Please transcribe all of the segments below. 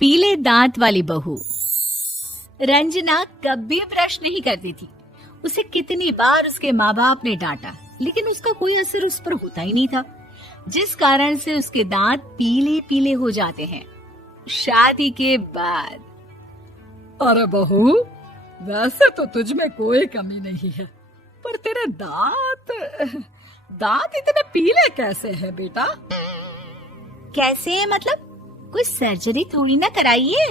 पीले दांत वाली बहू। रंजना कभी ब्रश नहीं करती थी। उसे कितनी बार उसके माँ बाप ने डांटा, लेकिन उसका कोई असर उस पर होता ही नहीं था, जिस कारण से उसके दांत पीले पीले हो जाते हैं। शादी के बाद अरे बहू, वैसे तो तुझ में कोई कमी नहीं है, पर तेरे दांत इतने पीले कैसे हैं बेटा? कैसे मतलब? कोई सर्जरी थोड़ी ना कराई है।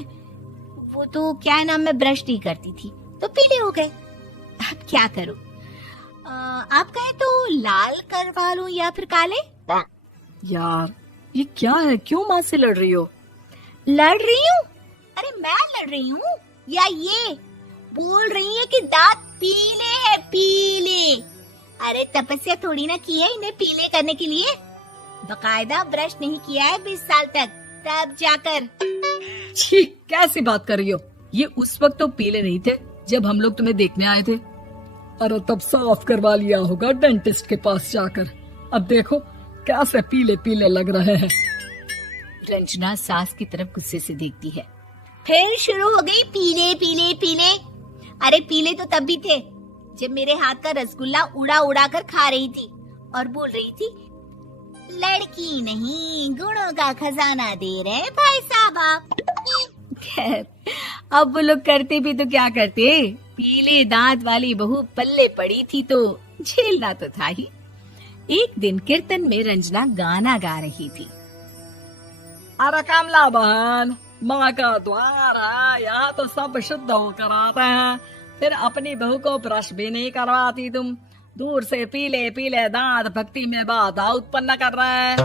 वो तो क्या नाम, मैं ब्रश नहीं करती थी तो पीले हो गए। अब क्या करूं? आप कहें तो लाल करवा लूं या फिर काले? यार ये क्या है, क्यों माँ से लड़ रही हो? लड़ रही हूँ? अरे मैं लड़ रही हूँ या ये बोल रही है कि दांत पीले हैं, पीले। अरे तपस्या थोड़ी ना की है इन्हें पीले करने के लिए। बकायदा ब्रश नहीं किया है 20 साल तक, तब जाकर। छी, कैसी बात कर रही हो? ये उस वक्त तो पीले नहीं थे जब हम लोग तुम्हें देखने आए थे। अरे तब साफ करवा लिया होगा डेंटिस्ट के पास जाकर। अब देखो कैसे पीले पीले लग रहे हैं। रंजना सास की तरफ गुस्से से देखती है। फिर शुरू हो गई पीले पीले पीले। अरे पीले तो तब भी थे जब मेरे हाथ का रसगुल्ला उड़ा उड़ा कर खा रही थी और बोल रही थी, लड़की नहीं गुणों का खजाना दे रहे भाई साहब आप। खैर, अब वो लोग करते भी तो क्या करते, पीले दांत वाली बहू पल्ले पड़ी थी तो झेलना तो था ही। एक दिन कीर्तन में रंजना गाना गा रही थी। अरे कमला बहन, माँ का द्वार है, यहाँ तो सब शुद्ध होकर आते हैं, फिर अपनी बहू को ब्रश भी नहीं करवाती तुम। दूर से पीले पीले दांत भक्ति में बाधा उत्पन्न कर रहे हैं।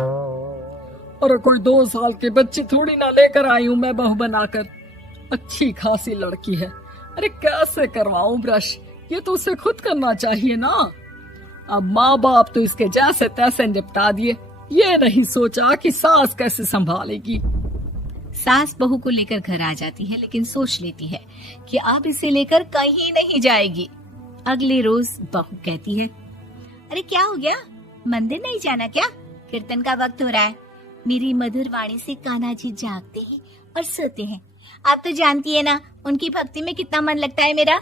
अरे कोई 2 साल की बच्ची थोड़ी ना लेकर आई हूँ मैं बहू बनाकर। अच्छी खासी लड़की है, अरे कैसे करवाऊं ब्रश? ये तो उसे खुद करना चाहिए ना। अब माँ बाप तो इसके जैसे तैसे निपटा दिए, ये नहीं सोचा कि सास कैसे संभालेगी। सास बहू को लेकर घर आ जाती है, लेकिन सोच लेती है कि अब इसे लेकर कहीं नहीं जाएगी। अगले रोज बहू कहती है, अरे क्या हो गया, मंदिर नहीं जाना क्या? कीर्तन का वक्त हो रहा है। मेरी मधुर वाणी से कान्हा जी जागते हैं और सोते हैं। आप तो जानती है ना उनकी भक्ति में कितना मन लगता है मेरा।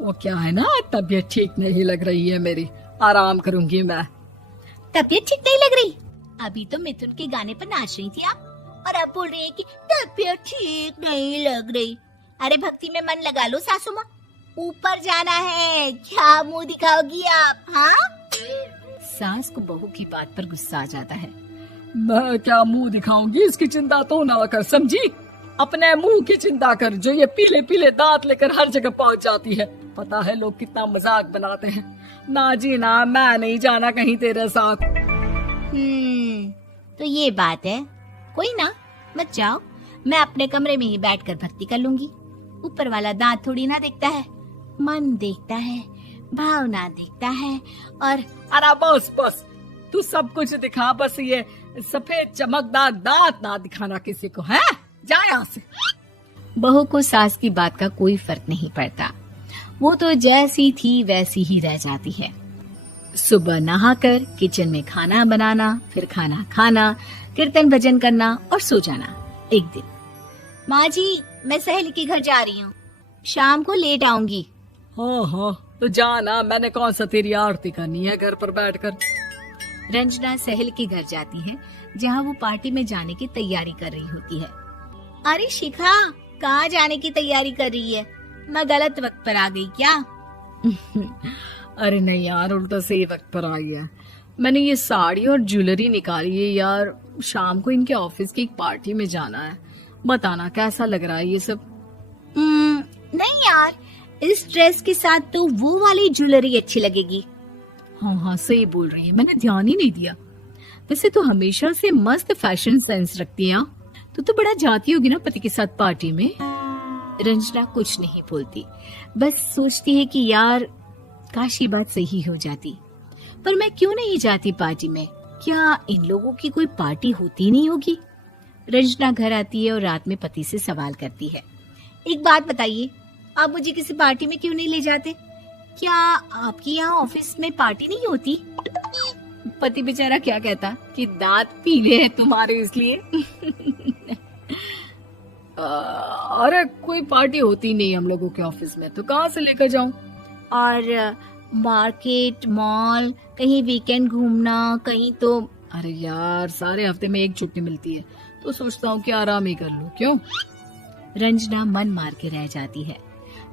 वो क्या है ना, तबीयत ठीक नहीं लग रही है मेरी, आराम करूंगी मैं। तबीयत ठीक नहीं लग रही? अभी तो मिथुन के गाने पर नाच रही थी आप, और अब बोल रही है कि तबीयत ठीक नहीं लग रही। अरे भक्ति में मन लगा लो सासू माँ, ऊपर जाना है, क्या मुंह दिखाओगी आप? हाँ? सास को बहू की बात पर गुस्सा आ जाता है। मैं क्या मुंह दिखाऊंगी, इसकी चिंता तो ना कर, समझी? अपने मुंह की चिंता कर, जो ये पीले पीले दांत लेकर हर जगह पहुंच जाती है। पता है लोग कितना मजाक बनाते हैं। ना जी ना, मैं नहीं जाना कहीं तेरे साथ। तो ये बात है, कोई ना, मत जाओ, मैं अपने कमरे में ही बैठकर भक्ति कर लूंगी। ऊपर वाला दांत थोड़ी ना देखता है, मन देखता है, भावना देखता है। और अरे बस बस, तू सब कुछ दिखा, बस ये सफेद चमकदार दांत ना दिखाना किसी को, है? जा यहाँ से। बहू को सास की बात का कोई फर्क नहीं पड़ता, वो तो जैसी थी वैसी ही रह जाती है। सुबह नहाकर किचन में खाना बनाना, फिर खाना खाना, कीर्तन भजन करना और सो जाना। एक दिन, माँ जी मैं सहेली के घर जा रही हूँ, शाम को लेट आऊंगी। हाँ हाँ तो जाना, मैंने कौन सा तेरी आरती करनी है घर पर बैठकर। रंजना सहेली के घर जाती है, जहाँ वो पार्टी में जाने की तैयारी कर रही होती है। अरे शिखा, कहाँ जाने की तैयारी कर रही है? मैं गलत वक्त पर आ गई क्या? अरे नहीं यार, उल्टा सही वक्त पर आ गया। मैंने ये साड़ी और ज्वेलरी निकाली है यार, शाम को इनके ऑफिस की एक पार्टी में जाना है। बताना कैसा लग रहा है ये सब? नहीं यार, इस ड्रेस के साथ तो वो वाली ज्वेलरी अच्छी लगेगी। हाँ हाँ सही बोल रही है, मैंने ध्यान ही नहीं दिया। वैसे तो हमेशा से मस्त फैशन सेंस रखती है। तो बड़ा जाती होगी ना पति के साथ पार्टी में। रंजना कुछ नहीं बोलती, बस सोचती है कि यार काश ये बात सही हो जाती, पर मैं क्यों नहीं जाती पार्टी में? क्या इन लोगों की कोई पार्टी होती नहीं होगी? रंजना घर आती है और रात में पति से सवाल करती है, एक बात बताइए, आप मुझे किसी पार्टी में क्यों नहीं ले जाते? क्या आपकी यहाँ ऑफिस में पार्टी नहीं होती? पति बेचारा क्या कहता कि दांत पीले हैं तुम्हारे इसलिए। अरे कोई पार्टी होती नहीं हम लोगों के ऑफिस में, तो कहाँ से लेकर जाऊं? और मार्केट, मॉल, कहीं वीकेंड घूमना, कहीं तो। अरे यार सारे हफ्ते में एक छुट्टी मिलती है, तो सोचता हूँ कि आराम ही कर लूं। क्यों? रंजना मन मार के रह जाती है।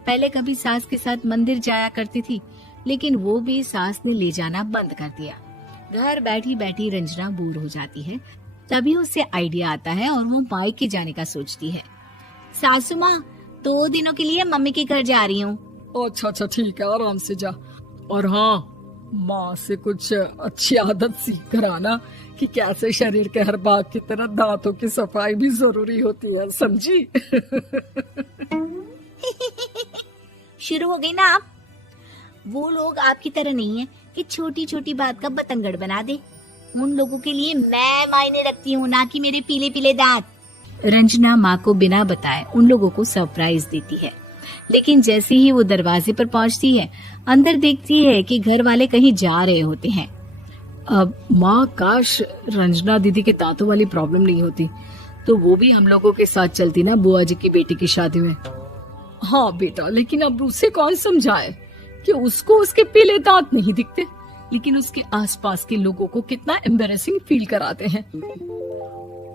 पहले कभी सास के साथ मंदिर जाया करती थी, लेकिन वो भी सास ने ले जाना बंद कर दिया। घर बैठी बैठी रंजना बोर हो जाती है। तभी उसे आइडिया आता है और वो मायके जाने का सोचती है। सासू माँ, 2 दिनों के लिए मम्मी के घर जा रही हूँ। अच्छा ठीक है, आराम से जा। और हाँ, माँ से कुछ अच्छी आदत सीख कर आना कि कैसे शरीर के हर भाग की तरह दांतों की सफाई भी जरूरी होती है, समझी? शुरू हो गई ना आप। वो लोग आपकी तरह नहीं है कि छोटी छोटी बात का बतंगड़ बना दे। उन लोगों के लिए मैं मायने रखती हूँ, ना कि मेरे पीले पीले दांत। रंजना माँ को बिना बताए उन लोगों को सरप्राइज देती है, लेकिन जैसे ही वो दरवाजे पर पहुंचती है, अंदर देखती है कि घर वाले कहीं जा रहे होते हैं। अब माँ, काश रंजना दीदी के दांतों वाली प्रॉब्लम नहीं होती, तो वो भी हम लोगों के साथ चलती ना बुआ जी की बेटी की शादी में। हाँ बेटा, लेकिन अब उसे कौन समझाए कि उसको उसके पीले दांत नहीं दिखते, लेकिन उसके आसपास के लोगों को कितना एम्बैरेसिंग फील कराते हैं।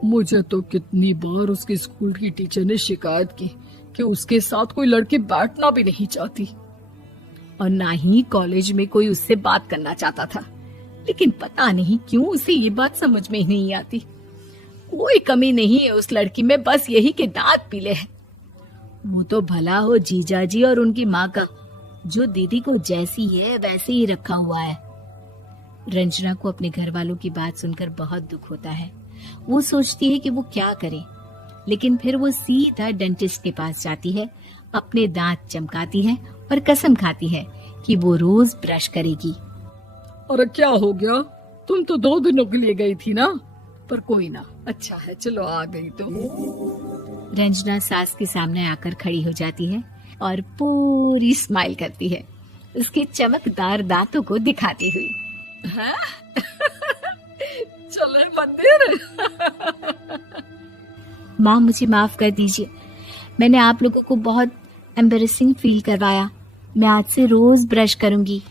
मुझे तो कितनी बार उसके स्कूल की टीचर ने शिकायत की कि उसके साथ कोई लड़की बैठना भी नहीं चाहती, और ना ही कॉलेज में कोई उससे बात करना चाहता था। लेकिन पता नहीं क्यों उसे ये बात समझ में ही नहीं आती। कोई कमी नहीं है उस लड़की में, बस यही कि दांत पीले हैं। वो तो भला हो जीजा जी और उनकी माँ का, जो दीदी को जैसी है वैसे ही रखा हुआ है। रंजना को अपने घर वालों की बात सुनकर बहुत दुख होता है। वो सोचती है कि वो क्या करे, लेकिन फिर वो सीधा डेंटिस्ट के पास जाती है, अपने दांत चमकाती है और कसम खाती है कि वो रोज ब्रश करेगी। अरे क्या हो गया? तुम तो 2 दिनों के लिए गई थी ना, पर कोई ना, अच्छा है, चलो आ गई तो। रंजना सास के सामने आकर खड़ी हो जाती है और पूरी स्माइल करती है, उसके चमकदार दांतों को दिखाती हुई। हैं? चले मंदिर। माँ, मुझे माफ कर दीजिए, मैंने आप लोगों को बहुत एम्बैरेसिंग फील करवाया। मैं आज से रोज ब्रश करूंगी।